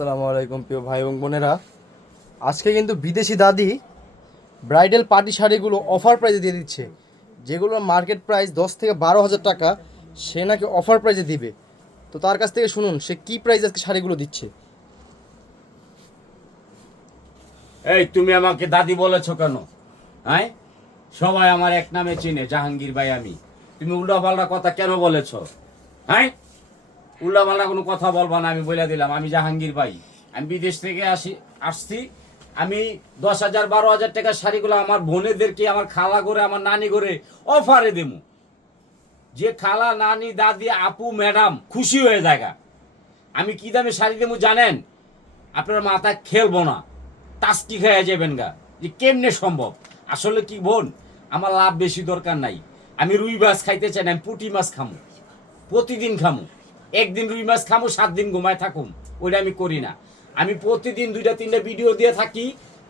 আসসালামু আলাইকুম প্রিয় ভাই এবং বোনেরা। আজকে কিন্তু বিদেশি দাদি ব্রাইডাল পার্টি শাড়িগুলো অফার প্রাইসে দিয়ে দিচ্ছে। যেগুলো মার্কেট প্রাইস দশ থেকে বারো হাজার টাকা, সে নাকি অফার প্রাইজে দিবে। তো তার কাছ থেকে শুনুন, সে কি প্রাইস আজকে শাড়িগুলো দিচ্ছে? এই, তুমি আমাকে দাদি বলেছ কেন? হ্যাঁ? সবাই আমার এক নামে চিনে, জাহাঙ্গীর ভাই আমি। তুমি উল্টাপাল্টা কথা কেন বলেছ? হ্যাঁ? উল্টাপাল্টা কোনো কথা বলবা না, আমি বলে দিলাম, আমি জাহাঙ্গীর ভাই। আমি বিদেশ থেকে আসি, আসছি, আমি দশ হাজার, বারো হাজার টাকার শাড়িগুলো আমার বোনেদেরকে, আমার খালা করে আমার নানি করে অফারে দেবো। যে খালা, নানি, দাদি, আপু ম্যাডাম খুশি হয়ে জায়গা আমি কি দামে শাড়ি দেবো জানেন? আপনার মাথা খেলব না টাস্কি খেয়ে যাবেন গা। যে কেমনে সম্ভব? আসলে কি বোন, আমার লাভ বেশি দরকার নাই। আমি রুই মাছ খাইতে চাই না, আমি পুঁটি মাছ খামু, প্রতিদিন খামু। একদিন রুই মাছ খামু সাত দিন ঘুমায় থাকুম। ওইটা আমি করি না। আমি প্রতিদিন দুইটা, তিনটা ভিডিও দিয়ে থাকি,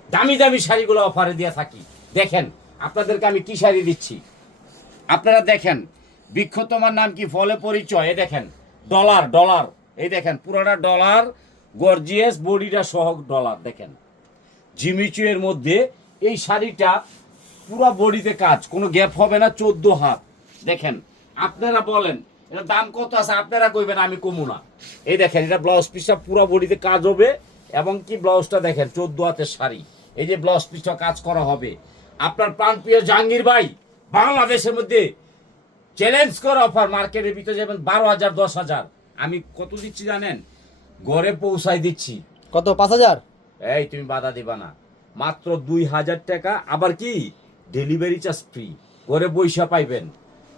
দামি দামি শাড়িগুলো অফারে দিয়ে থাকি। দেখেন, আপনাদেরকে আমি কি শাড়ি দিচ্ছি? আপনারা দেখেন বৃক্ষ তোমার নাম কি? ফলে পরিচয়। এ দেখেন ডলার ডলার এই দেখেন, পুরোটা ডলার গর্জিয়াস বডিটা সহ ডলার দেখেন জিমিচুয়ের মধ্যে এই শাড়িটা পুরো বডিতে কাজ, কোনো গ্যাপ হবে না, চোদ্দ হাত। দেখেন, আপনারা বলেন এটা দাম কত আছে আপনারা কইবেন আমি কমু না। এই দেখেন এটা ব্লাউজ পিসটা পুরো বডিতে কাজ হবে এবং কি ব্লাউজটা দেখেন চোদ্দ হাতের শাড়ি। এই যে ব্লাউজ পিসটা কাজ করা হবে। আপনার প্রাণপ্রিয় জাহাঙ্গীর ভাই বাংলাদেশের মধ্যে চ্যালেঞ্জ করে অফার মার্কেটের ভিতরে যাবেন বারো হাজার দশ হাজার। আমি কত দিচ্ছি জানেন? ঘরে পৌঁছাই দিচ্ছি। কত পাঁচ হাজার? এই তুমি বাধা দিবা না। মাত্র দুই হাজার টাকা আবার কি? ডেলিভারি চার্জ ফ্রি ঘরে বৈশা পাইবেন।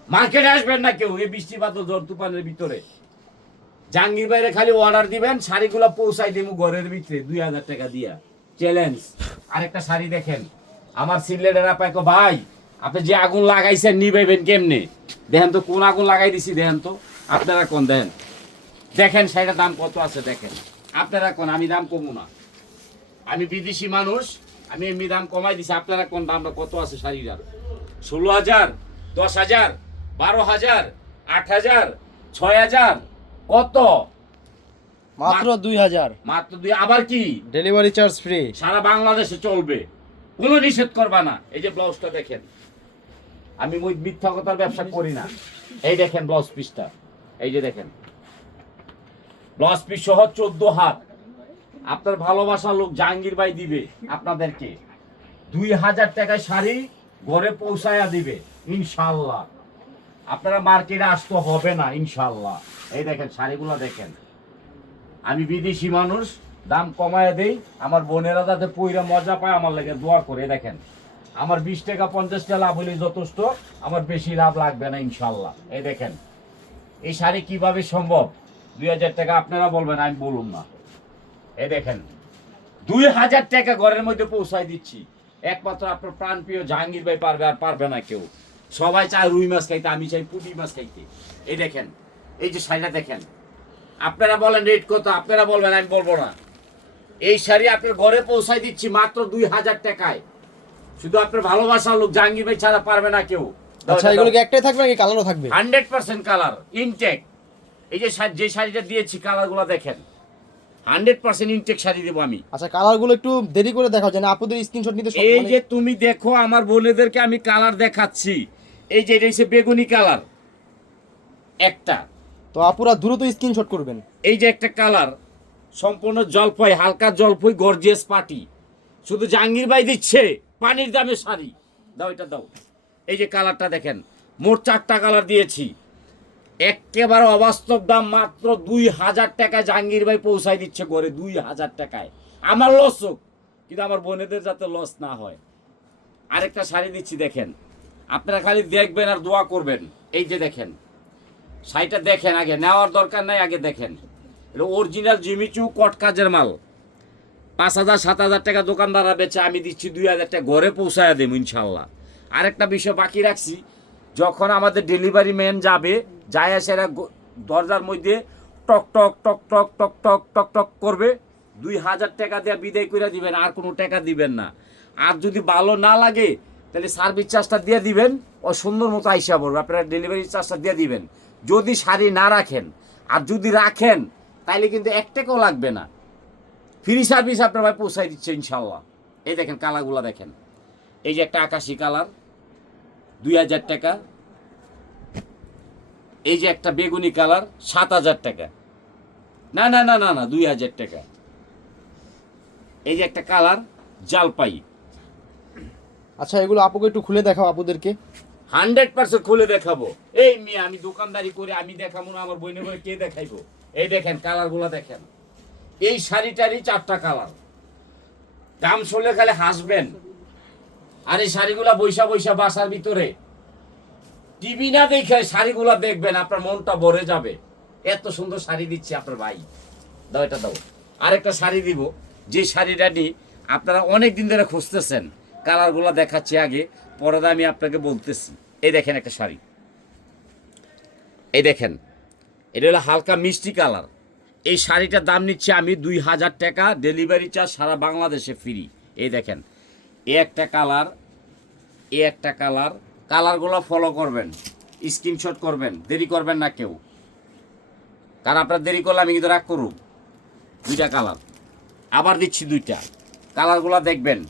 মার্কেটে আসবেন না কেউ, এই বৃষ্টি বাদল, ঝড় তুফানের ভিতরে। জাহাঙ্গীর বাইরে খালি অর্ডার দিবেন, শাড়িগুলো পৌঁছাই দিব ঘরের ভিতরে, দুই হাজার টাকা দিয়া। চ্যালেঞ্জ আরেকটা শাড়ি দেখেন। আমার সিলেটেরা পাইকো ভাই, আপনি যে আগুন লাগাইছেন নিবেবেন কেমনে? দেখেন তো, কোন আগুন লাগাই দিছি, দেখেন তো। আপনারা কোন দেন দেখেন শাড়িটার দাম কত আছে, দেখেন। আপনারা কোন, আমি দাম কমু না। আমি বিদেশি মানুষ, আমি এমনি দাম কমাই দিছি, আপনারা কোন দামটা কত আছে শাড়িটার? ষোলো হাজার, দশ হাজার বারো হাজার আট হাজার ছয় হাজার কত? মাত্র দুই হাজার। মাত্র দুই আবার কি? ডেলিভারি চার্জ ফ্রি সারা বাংলাদেশে চলবে। কোনো নিষেধ করবা না। এই যে ব্লাউজটা দেখেন। আমি ওই মিথ্যা কথার ব্যবসা করি না। এই দেখেন ব্লাউজ পিসটা। এই যে দেখেন। ব্লাউজ পিস সহ চোদ্দ হাত। আপনার ভালোবাসার লোক জাহাঙ্গীর ভাই দিবে আপনাদেরকে। দুই হাজার টাকায় শাড়ি ঘরে পৌঁছায়া দিবে। ইনশাল্লাহ। আপনারা মার্কেটে আসতে হবে না ইনশাল্লাহ এই দেখেন, শাড়িগুলো দেখেন। আমি বিদেশি মানুষ, দাম কমায় দেই, আমার বোনেরা যাতে পইরা মজা পায়, আমার লেগে দোয়া করে। দেখেন, আমার বিশ টাকা, পঞ্চাশ টাকা লাভ হলে যথেষ্ট, আমার বেশি লাভ লাগবে না ইনশাল্লাহ এই দেখেন, এই শাড়ি কীভাবে সম্ভব? দুই হাজার টাকা আপনারা বলবেন, আমি বলুন না। এই দেখেন, দুই হাজার টাকা ঘরের মধ্যে পৌঁছায় দিচ্ছি। একমাত্র আপনার প্রাণপ্রিয় জাহাঙ্গীর ভাই পারবে আর পারবে না কেউ। সবাই চায় রুই মাছ খাইতে আমি চাই পুঁটি মাছ খাইতে। এই দেখেন এই যে শাড়িটা দেখেন। আপনারা বলেন রেট কত? আপনারা বলবেন আমি বলব না। এই শাড়ি আপনার ঘরে পৌঁছাই দিচ্ছি মাত্র দুই হাজার টাকায়। শুধু আপনার ভালোবাসার লোক জাহাঙ্গীর ভাই ছাড়া পারবে না কেউ। আচ্ছা এগুলো কি একটাই থাকবে নাকি কালারও থাকবে? হান্ড্রেড পার্সেন্ট কালার ইনটেক এই যে যে শাড়িটা দিয়েছি কালারগুলো দেখেন। হান্ড্রেড পার্সেন্ট ইনটেক শাড়ি দেবো আমি। আচ্ছা কালারগুলো একটু দেরি করে দেখাও যেন আপুদের স্ক্রিনশট নিতে এই মানে- যে তুমি দেখো আমার বোনেদেরকে আমি কালার দেখাচ্ছি। এই যে এটা হচ্ছে বেগুনি কালার। একটা। তো আপুরা দ্রুত স্ক্রিনশট করবেন। এই যে একটা কালার সম্পূর্ণ জলপাই হালকা জলপাই গর্জিয়াস পার্টি শুধু জাহাঙ্গীর ভাই দিচ্ছে পানির দামে শাড়ি। দাও এটা দাও। এই যে কালারটা দেখেন মোট চারটা কালার দিয়েছি। একেবারে অবাস্তব দাম মাত্র দুই হাজার টাকায় জাহাঙ্গীর ভাই পৌঁছায় দিচ্ছে ঘরে দুই হাজার টাকায়। আমার লস হোক কিন্তু আমার বোনেদের যাতে লস না হয়। আরেকটা শাড়ি দিচ্ছি দেখেন। আপনারা খালি দেখবেন আর দোয়া করবেন। এই যে দেখেন, শাড়িটা দেখেন আগে, নেওয়ার দরকার নাই, আগে দেখেন। এটা অরিজিনাল জিমিচু কট কাজের মাল। পাঁচ হাজার, সাত হাজার টাকা দোকানদাররা বেচে আমি দিচ্ছি, দুই হাজার টাকা ঘরে পৌঁছায় দেবো ইনশাল্লাহ। আরেকটা বিষয় বাকি রাখছি, যখন আমাদের ডেলিভারি ম্যান যাবে, যায় এসে এরা দরজার মধ্যে টক টক টক টক টক টক টক টক করবে, দুই হাজার টাকা দিয়ে বিদায় করে দিবেন, আর কোনো টাকা দিবেন না। আর যদি ভালো না লাগে তাহলে সার্ভিস চার্জটা দিয়ে দিবেন, ও সুন্দর মতো আইসা পড়বে। আপনারা ডেলিভারি চার্জটা দিয়ে দিবেন। যদি শাড়ি না রাখেন, আর যদি রাখেন তাইলে কিন্তু এক টাকাও লাগবে না। ফ্রি সার্ভিস আপনার ভাই পৌঁছাই দিচ্ছে ইনশাল্লাহ এই দেখেন কালারগুলো দেখেন। এই যে একটা আকাশি কালার, দুই হাজার টাকা। এই যে একটা বেগুনি কালার, সাত হাজার টাকা। না না না না না, দুই হাজার টাকা। এই যে একটা কালার, জালপাই। আচ্ছা এগুলো আপুকে একটু খুলে দেখাও, আপুদেরকে। হান্ড্রেড পার্সেন্ট খুলে দেখাবো। এই মেয়ে, আমি দোকানদারি করে আমি দেখাবো না, আমার বইনে বই কে দেখাইবো? এই দেখেন, কালারগুলো দেখেন। এই শাড়িটারই চারটা কালার। দাম শুনলে খালি হাসবেন। আর এই শাড়িগুলা বৈশা বৈশা বাসার ভিতরে। টিভি না দেখে শাড়িগুলা দেখবেন, আপনার মনটা ভরে যাবে। এত সুন্দর শাড়ি দিচ্ছে আপনার ভাই। দাও, এটা দাও। আরেকটা শাড়ি দিব। যে শাড়িটা আপনারা অনেক দিন ধরে খুঁজতেছেন। কালারগুলো দেখাচ্ছি আগে, পরে আমি আপনাকে বলতেছি। এই দেখেন একটা শাড়ি। এই দেখেন, এটা হলো হালকা মিষ্টি কালার। এই শাড়িটার দাম নিচ্ছে আমি দুই হাজার টাকা, ডেলিভারি চার্জ সারা বাংলাদেশে ফ্রি। এই দেখেন এ একটা কালার এ একটা কালার। কালারগুলো ফলো করবেন স্ক্রিনশট করবেন, দেরি করবেন না কেউ। কারণ আপনার দেরি করলে আমি কিন্তু রাগ করুক দুইটা কালার। আবার দিচ্ছি দুইটা। কালারগুলো দেখবেন।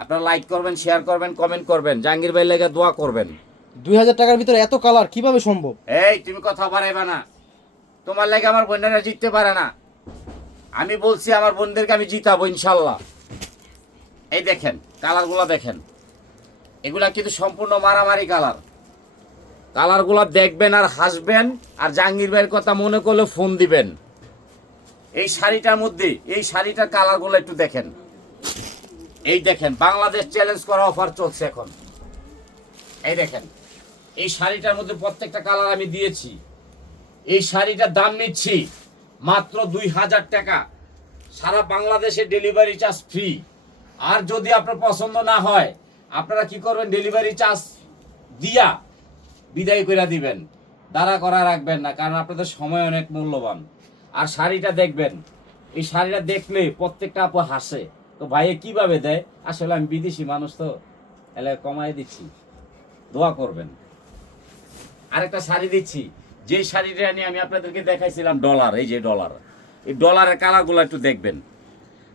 আপনারা লাইক করবেন শেয়ার করবেন কমেন্ট করবেন। জাহাঙ্গীর ভাই লেগে দোয়া করবেন। দুই হাজার টাকার ভিতরে এত কালার কীভাবে সম্ভব? এই তুমি কথা বাড়াইবা না। তোমার লাগে আমার বোনেরা জিততে পারে না। আমি বলছি আমার বোনদেরকে আমি জিতাবো ইনশাল্লাহ। এই দেখেন কালারগুলো দেখেন। এগুলা কিন্তু সম্পূর্ণ মারামারি কালার কালারগুলো দেখবেন আর হাসবেন আর জাহাঙ্গীর ভাইয়ের কথা মনে করলে ফোন দিবেন। এই শাড়িটার মধ্যে এই শাড়িটার কালারগুলো একটু দেখেন। এই দেখেন, বাংলাদেশ চ্যালেঞ্জ করা অফার চলছে এখন। এই দেখেন, এই শাড়িটার মধ্যে প্রত্যেকটা কালার আমি দিয়েছি। এই শাড়িটার দাম নিচ্ছি মাত্র দুই হাজার টাকা। সারা বাংলাদেশে ডেলিভারি চার্জ ফ্রি আর যদি আপনার পছন্দ না হয়, আপনারা কি করবেন? ডেলিভারি চার্জ দিয়া বিদায় করে দিবেন। দাঁড়া করা রাখবেন না, কারণ আপনাদের সময় অনেক মূল্যবান। আর শাড়িটা দেখবেন, এই শাড়িটা দেখলে প্রত্যেকটা আপু হাসে। তো ভাইয়ে কীভাবে দেয়? আসলে আমি বিদেশি মানুষ তো এলে কমাই দিচ্ছি। দোয়া করবেন। আরেকটা শাড়ি দিচ্ছি। যে শাড়িটা নিয়ে আমি আপনাদেরকে দেখাইছিলাম ডলার এই যে ডলার। এই ডলারের কালারগুলো একটু দেখবেন।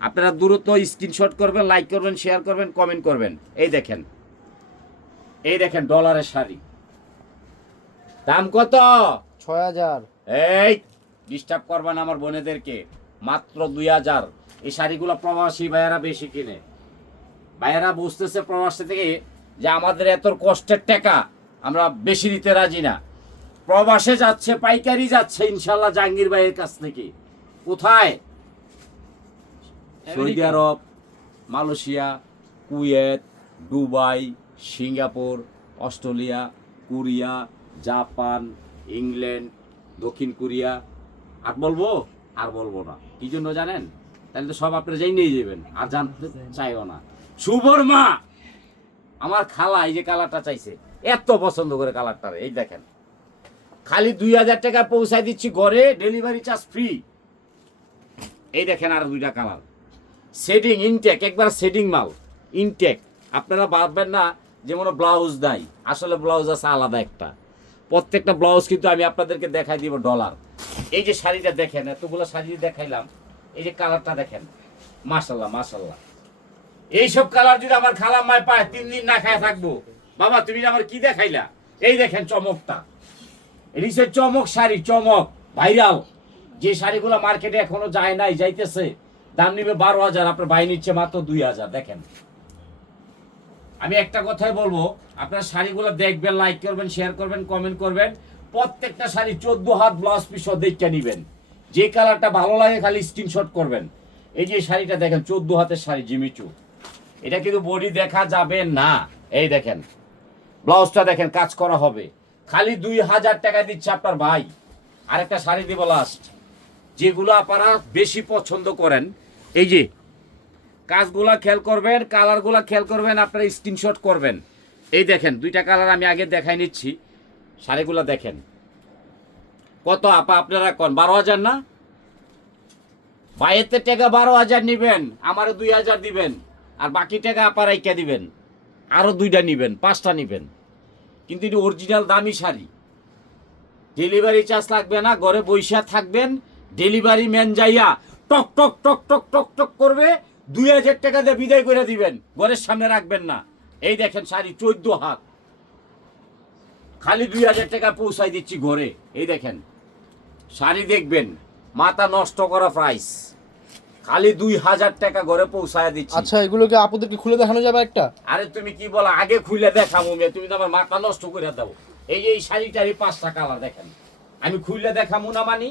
আপনারা দূরত্ব স্ক্রিনশট করবেন লাইক করবেন শেয়ার করবেন কমেন্ট করবেন। এই দেখেন। এই দেখেন ডলারের শাড়ি। দাম কত? ছয় হাজার। এই ডিস্টার্ব করবেন আমার বোনেদেরকে। মাত্র দুই হাজার। এই শাড়িগুলো প্রবাসী ভাইয়েরা বেশি কিনে। ভাইয়েরা বুঝতেছে প্রবাসী থেকে যে আমাদের এত কষ্টের টাকা আমরা বেশি দিতে রাজি না। প্রবাসে যাচ্ছে পাইকারি যাচ্ছে ইনশাল্লাহ জাহাঙ্গীর ভাইয়ের কাছ থেকে। কোথায়? Saudi Arab Malaysia Kuwait Dubai Singapore Australia Korea Japan England দক্ষিণ কোরিয়া। আর বলব? আর বলব না। কি জন্য জানেন? তাহলে তো সব আপনারা যাই নিয়ে যাবেন, আর জানতে চাইও না। শুভর মা! আমার খালা এই যে কালারটা চাইছে, এত পছন্দ করে কালারটা এই দেখেন। খালি দুই হাজার টাকা পৌঁছায় দিচ্ছি ঘরে, ডেলিভারি চার্জ ফ্রি। এই দেখেন আর দুইটা কালার। সেটিং ইনটেক একবার সেটিং মাল। ইনটেক আপনারা ভাববেন না যে মনে ব্লাউজ নাই। আসলে ব্লাউজ আছে আলাদা একটা। প্রত্যেকটা ব্লাউজ কিন্তু আমি আপনাদেরকে দেখাই দিব ডলার এই যে শাড়িটা দেখেন, এতগুলো শাড়ি দেখাইলাম। এই যে কালারটা দেখেন মাশাল্লাহ মাশাল্লাহ এইসব কালার যদি আমার খালাম মায় পায়, তিন দিন না খায় থাকব। বাবা, তুমি আমার কি দেখাইলা? এই দেখেন চমকটা। এটি চমক শাড়ি চমক, ভাইরাল। যে শাড়িগুলো মার্কেটে এখনও যায় নাই, যাইতেছে, দাম নিবে বারো হাজার, আপনার ভাই নিচ্ছে মাত্র দুই হাজার, দেখেন। আমি একটা কথাই বলব, আপনার শাড়িগুলো দেখবেন লাইক করবেন শেয়ার করবেন কমেন্ট করবেন, প্রত্যেকটা শাড়ি চোদ্দ হাত ব্লাউজ পিস দেখে নিবেন। যে কালারটা ভালো লাগে খালি স্ক্রিনশট করবেন। এই যে শাড়িটা দেখেন, চোদ্দ হাতের শাড়ি, জিমিচু। এটা কিন্তু বডি দেখা যাবে না। এই দেখেন, ব্লাউজটা দেখেন, কাজ করা হবে। খালি দুই হাজার টাকা দিচ্ছে আপনার ভাই। আরেকটা শাড়ি দিব লাস্ট যেগুলো আপনারা বেশি পছন্দ করেন। এই যে, কাজগুলা খেয়াল করবেন, কালারগুলা খেয়াল করবেন, আপনারা স্ক্রিনশট করবেন। এই দেখেন, দুইটা কালার আমি আগে দেখাই নিচ্ছি। শাড়িগুলা দেখেন। কত আপা আপনারা কন? বারো হাজার না? বাইরেতে টাকা বারো হাজার নিবেন, আমারও দুই হাজার দিবেন, আর বাকি টাকা আপার আইকা দিবেন, আরও দুইটা নিবেন, পাঁচটা নিবেন। কিন্তু এটি অরিজিনাল দামি শাড়ি। ডেলিভারি চার্জ লাগবে না, ঘরে বৈশা থাকবেন ডেলিভারি ম্যান যাইয়া টক টক টক টক টক টক করবে, দুই হাজার টাকা দিয়ে বিদায় করে দিবেন, ঘরের সামনে রাখবেন না। এই দেখেন শাড়ি, চোদ্দ হাত। খালি দুই হাজার টাকা পৌঁছাই দিচ্ছি ঘরে, এই দেখেন। শাড়ি দেখবেন মাথা নষ্ট করা প্রাইস খালি দুই হাজার টাকা ঘরে পৌঁছায় দিচ্ছি। আচ্ছা এগুলোকে আপুদেরকে খুলে দেখানো যাবে একটা? আরে তুমি কি বলো আগে খুলে দেখাবো মেয়ে তুমি তো আমার মাথা নষ্ট করে দাও। এই যে এই শাড়িটারই পাঁচটা কালার দেখেন। আমি খুললে দেখাবো না মানি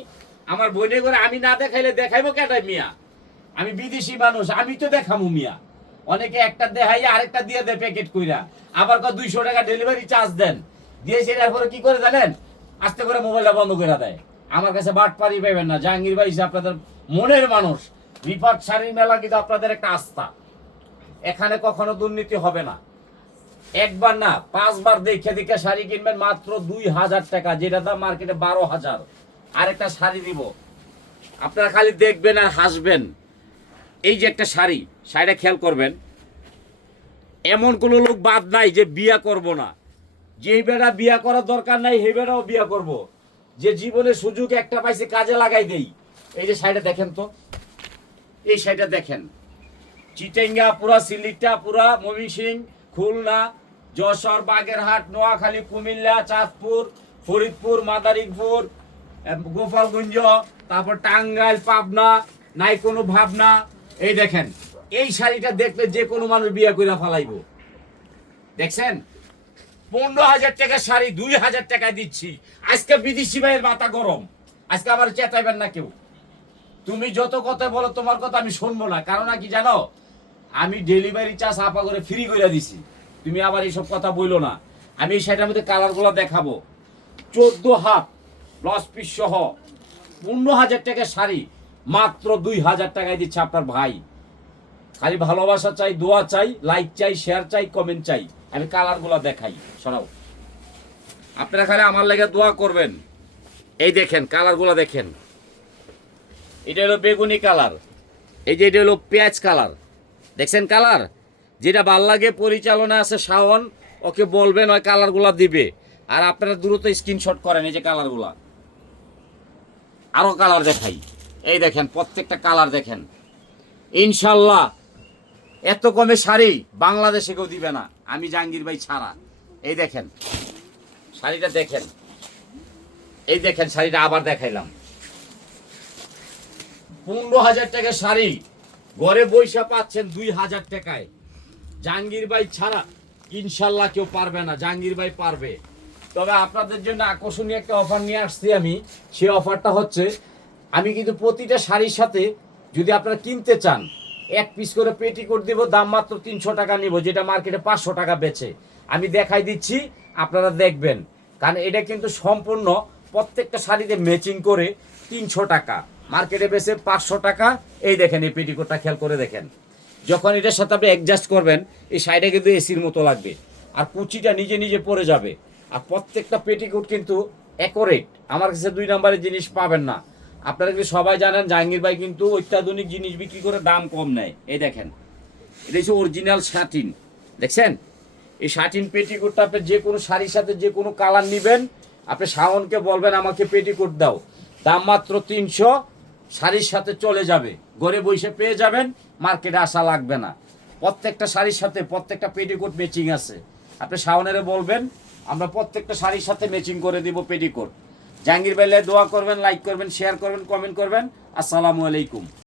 আমার বোনে করে আমি না দেখাইলে দেখাইবো কেটাই মিয়া? আমি বিদেশি মানুষ আমি তো দেখাবো মিয়া। অনেকে একটা দেখাই আরেকটা দিয়ে দেয় প্যাকেট কইরা। আবার কয় দুইশো টাকা ডেলিভারি চার্জ দেন। দিয়ে সেটার পরে কি করে জানেন? আস্তে করে মোবাইলটা বন্ধ করে দেয়। আমার কাছে বাট পারি পাইবেন না। জাহাঙ্গীর ভাই আপনাদের মনের মানুষ বিপদ শাড়ির মেলা কিন্তু আপনাদের একটা আস্থা। এখানে কখনো দুর্নীতি হবে না। একবার না, পাঁচবার দেখে দেখে শাড়ি কিনবেন মাত্র দুই হাজার টাকা, যেটা দাম মার্কেটে বারো হাজার। আরেকটা শাড়ি দিব। আপনারা খালি দেখবেন আর হাসবেন। এই যে একটা শাড়ি, শাড়িটা খেয়াল করবেন। এমন কোনো লোক বাদ নাই যে বিয়া করব না। যেই বেড়া বিয়া করার দরকার নাই, সেই বেড়াও বিয়া করব। যে জীবনে সুযোগ একটা পাইছে, কাজে লাগাই দেই। এই যে শাড়িটা দেখেন তো। এই শাড়িটা দেখেন। চিটেঙ্গা, পুরা সিলিটা, পুরা ময়মনসিং, খুলনা, যশোর, বাগেরহাট, নোয়াখালী, কুমিল্লা, চাঁদপুর, ফরিদপুর, মাদারীপুর গোপালগঞ্জ, তারপর টাঙ্গাইল, পাবনা, নাই কোনো ভাবনা। এই দেখেন, এই শাড়িটা দেখলে যে কোনো মানুষ বিয়ে করে ফেলাইব। দেখছেন? পনেরো হাজার টাকা শাড়ি, দুই হাজার টাকায় দিচ্ছি। আজকে বিদেশি ভাইয়ের মাথা গরম। আজকে আমার চেতাইবেন না কেউ। তুমি যত কথা বলো, তোমার কথা আমি শুনব না। কারণ কি জানো? আমি ডেলিভারি চার্জ আপা করে ফ্রি করে দিছি। তুমি আবার এইসব কথা বইলো না। আমি সেটার মধ্যে কালারগুলো দেখাবো। চোদ্দ হাত প্লাস পিস সহ পনেরো হাজার টাকার শাড়ি, মাত্র দুই হাজার টাকায় দিচ্ছে আপনার ভাই। খালি ভালোবাসা চাই, দোয়া চাই লাইক চাই শেয়ার চাই কমেন্ট চাই। আমি কালারগুলো দেখাই, সরাও। আপনারা খালি আমার লেগে দোয়া করবেন। এই দেখেন, কালারগুলো দেখেন। এটা হলো বেগুনি কালার। এই যে এটা হলো পেঁয়াজ কালার। দেখছেন কালার? যেটা ভালো লাগে, পরিচালনা আছে শাওন, ওকে বলবেন, ওই কালারগুলো দিবে। আর আপনারা দ্রুত স্ক্রিনশট করেন এই যে কালারগুলা। আরও কালার দেখাই। এই দেখেন, প্রত্যেকটা কালার দেখেন। ইনশাল্লাহ, এত কমে শাড়ি বাংলাদেশে কেউ দিবে না। আমি জাহাঙ্গীর ভাই ছাড়া। এই দেখেন। শাড়িটা দেখেন। এই দেখেন, শাড়িটা আবার দেখাইলাম। পনেরো হাজার টাকা শাড়ি। ঘরে বৈশা পাচ্ছেন দুই হাজার টাকায়। জাহাঙ্গীর ভাই ছাড়া ইনশাল্লাহ কেউ পারবে না। জাহাঙ্গীর ভাই পারবে। তবে আপনাদের জন্য আকর্ষণীয় একটা অফার নিয়ে আসছি আমি। সেই অফারটা হচ্ছে, আমি কিন্তু প্রতিটা শাড়ির সাথে যদি আপনারা কিনতে চান এক পিস করে পেটিকোট দিব, দাম মাত্র তিনশো টাকা নিব, যেটা মার্কেটে পাঁচশো টাকা বেচে। আমি দেখাই দিচ্ছি, আপনারা দেখবেন। কারণ এটা কিন্তু সম্পূর্ণ প্রত্যেকটা শাড়িতে ম্যাচিং করে তিনশো টাকা। মার্কেটে বেচে পাঁচশো টাকা, এই দেখেন এই পেটিকোটটা খেয়াল করে দেখেন। যখন এটার সাথে আপনি অ্যাডজাস্ট করবেন, এই শাড়িটা কিন্তু এসির মতো লাগবে। আর কুচিটা নিজে নিজে পড়ে যাবে। আর প্রত্যেকটা পেটিকোট কিন্তু অ্যাকোরেট আমার কাছে দুই নম্বরের জিনিস পাবেন না। আপনারা কিন্তু সবাই জানেন জাহাঙ্গীর ভাই কিন্তু অত্যাধুনিক জিনিস বিক্রি করে দাম কম নেয়। এই দেখেন। এটা হচ্ছে অরিজিনাল শার্টিন দেখছেন? এই শার্টিন পেটিকোটটা আপনি যে কোনো শাড়ির সাথে যে কোনো কালার নেবেন, আপনি শাওনকে বলবেন, আমাকে পেটিকোট দাও। দাম মাত্র তিনশো, শাড়ির সাথে চলে যাবে। ঘরে বসে পেয়ে যাবেন মার্কেটে আসা লাগবে না। প্রত্যেকটা শাড়ির সাথে প্রত্যেকটা পেটিকোট ম্যাচিং আছে। আপনি শাওনেরে বলবেন, আমরা প্রত্যেকটা শাড়ির সাথে ম্যাচিং করে দিব পেটিকোট জাহাঙ্গীর বেলে দোয়া করবেন লাইক করবেন শেয়ার করবেন কমেন্ট করবেন। আসসালামু আলাইকুম।